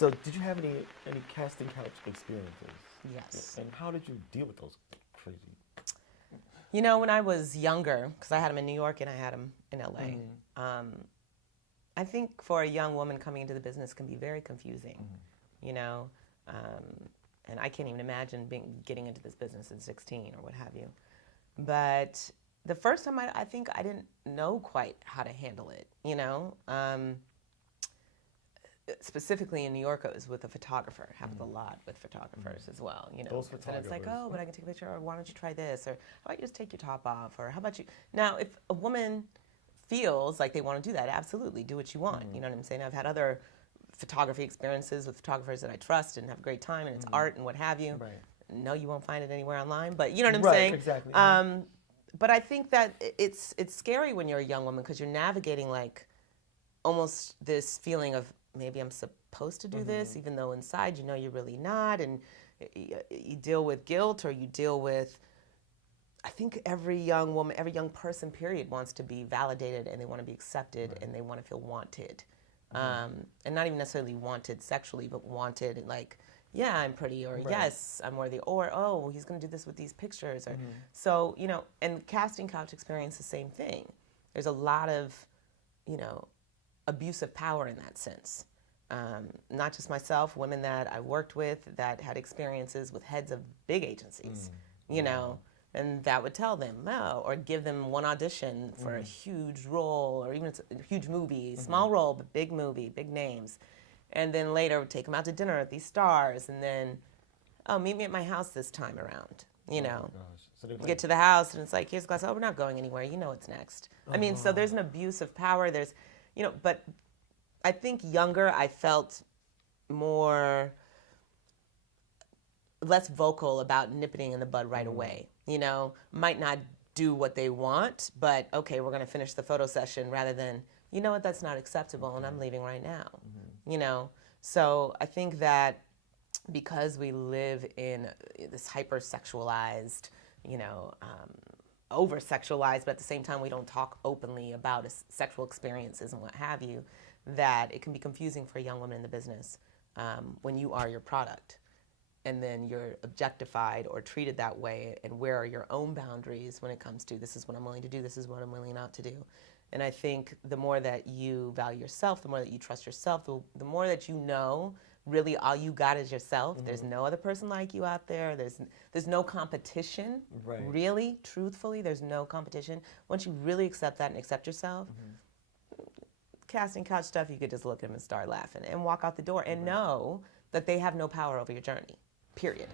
So did you have any casting couch experiences? Yes. And how did you deal with those crazy? You know, when I was younger, because I had them in New York and I had them in LA, I think for a young woman coming into the business can be very confusing, you know, and I can't even imagine getting into this business at 16 or what have you. But the first time I think I didn't know quite how to handle it, you know. Specifically in New York, it was with a photographer. It happens a lot with photographers as well, you know. Those And it's photographers. like, oh, but I can take a picture, or why don't you try this, or how about you just take your top off, or how about you... Now, if a woman feels like they want to do that, absolutely, do what you want, you know what I'm saying? I've had other photography experiences with photographers that I trust and have a great time, and it's art and what have you. Right. No, you won't find it anywhere online, but you know what I'm Right, saying? exactly. But I think that it's scary when you're a young woman because you're navigating like almost this feeling of maybe I'm supposed to do this, even though inside you know you're really not, and you deal with guilt or you deal with. I think every young woman, every young person, period, wants to be validated and they want to be accepted and they want to feel wanted, and not even necessarily wanted sexually, but wanted like. Yeah, I'm pretty, or yes, I'm worthy, or oh, he's going to do this with these pictures, or so you know. And casting couch experience, the same thing. There's a lot of, you know, abuse of power in that sense. Not just myself, women that I worked with that had experiences with heads of big agencies, you know, and that would tell them no, or give them one audition for a huge role, or even a huge movie, small role but big movie, big names. And then later take them out to dinner at these stars, and then, oh, meet me at my house this time around, you know. So Get to the house, and it's like, here's a glass, oh, we're not going anywhere, you know what's next. I mean, so there's an abuse of power, there's, you know, but I think younger I felt less vocal about nipping in the bud right away, you know. Might not do what they want, but okay, we're gonna finish the photo session rather than, you know what, that's not acceptable and I'm leaving right now. You know, so I think that because we live in this hyper-sexualized, you know, over-sexualized, but at the same time we don't talk openly about sexual experiences and what have you, that it can be confusing for a young woman in the business when you are your product. And then you're objectified or treated that way, and where are your own boundaries when it comes to this is what I'm willing to do, this is what I'm willing not to do. And I think the more that you value yourself, the more that you trust yourself, the more that you know really all you got is yourself. There's no other person like you out there. There's no competition. Right. Really, truthfully, there's no competition. Once you really accept that and accept yourself, casting couch stuff, you could just look at them and start laughing and walk out the door and know that they have no power over your journey, period.